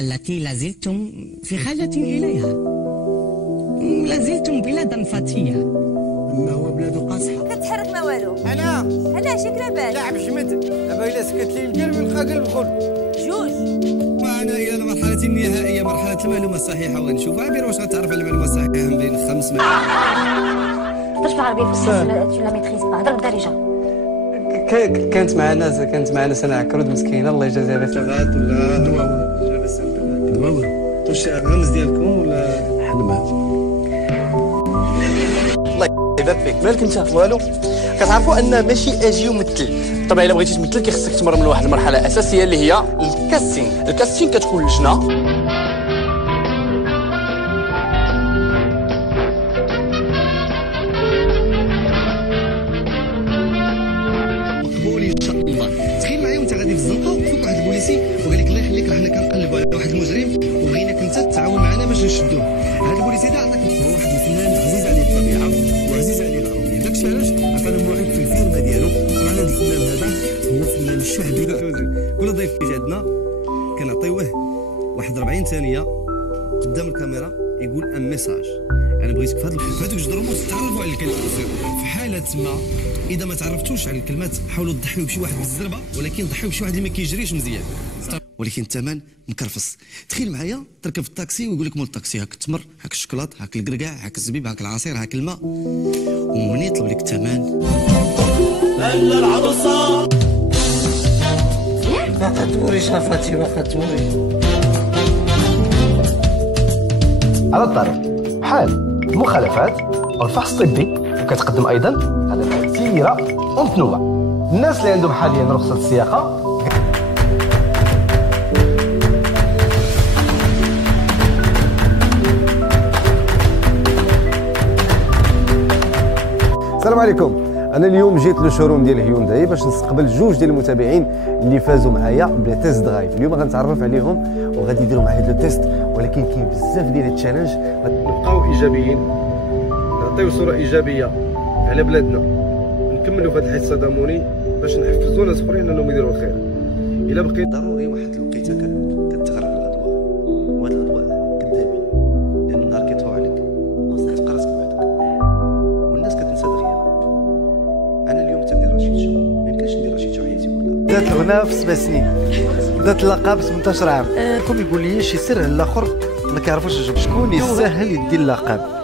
التي لازلتم في حاجة إليها. لازلتم بلادا فتية. أما هو بلاد قاصحة. كتحرك ما والو. أنا علاش ياك لاباس؟ لاعب جمد دابا إلا سكت لي القلب نلقى قلب خل. جوج. معنا إلى المرحلة النهائية، مرحلة المعلومة الصحيحة، ونشوف عبير واش غتعرف على المعلومة الصحيحة من بين 5 هضرش بالعربية في السلسلة لا ميتريز با، هضر بالدارجة. كانت معنا سنة عكرود مسكينة الله يجازيها غير شغات ولا دواوة لاباس دواوة واش الرمز ديالكم ولا حنمات؟ الله يبارك فيك. مالك انت؟ والو. كتعرفوا ان ماشي اجي ومثل، طبعا الا بغيتي تمثل كيخصك تمر من واحد المرحله اساسيه اللي هي الكاستينغ. الكاستينغ كتكون لجنه تخيل معايا وانت غادي في الزنقه وفوق واحد البوليسي وقال لك الله يخليك راه حنا كنقلبوا على واحد المجرم وبغيناك انت تعاون معنا باش نشدوه. هذا البوليسي هذا عطاك هو واحد الفنان عزيز عليه الطبيعه وعزيز عليه العربيه، داكشي علاش عطانا موعد في الفيلم ديالو. طبعا هذا الفنان هذا هو فنان شعبي. كل ضيف كيجي عندنا كنعطيوه واحد 40 ثانيه قدام الكاميرا يقول ان ميساج. انا بغيتك في هذوك جوج رموز تعرفوا على الكلمات. في حاله ما اذا ما تعرفتوش على الكلمات حاولوا تضحيو بشي واحد بالزربه، ولكن ضحيو بشي واحد اللي ما كيجريش مزيان، ولكن الثمن مكرفص. تخيل معايا تركب في الطاكسي ويقول لك مول الطاكسي هاك التمر، هاك الشكلاط، هاك الكركاع، هاك الزبيب، هاك العصير، هاك الماء، ومن يطلب لك الثمن هلا العروسه ما قدموري شافاتي ما قدموري. على الطريق بحال المخالفات او الفحص الطبي، وكتقدم ايضا خدمات كثيره ومتنوعه. الناس اللي عندهم حاليا رخصه السياقه السلام عليكم. انا اليوم جيت للشوروم ديال هيونداي باش نستقبل جوج ديال المتابعين اللي فازوا معايا بتيست درايف. اليوم غنتعرف عليهم وغادي يديروا معايا هذا التيست، ولكن كاين بزاف ديال التشالنج. نبقاو ايجابيين، نعطيو صوره ايجابيه على بلادنا، ونكملوا في هذا الحس الصدموني باش نحفزوا ناس اخرين انهم يديروا الخير. الا بقيت ضروري واحد الوقيته كتغرب الاضواء، وهاد الاضواء كذابين، لان النهار كيطفوا عليك كتبقى راسك بوحدك والناس كتنسى دغيا. انا اليوم تندير رشيد شو ما يمكنش ندير رشيد شو حياتي كلها. بدات الغناء في 7 سنين، بدات اللقب 18 عام. كون يقول لي شي سر على الاخر ما كيعرفوش شكون يستاهل يدي اللقب.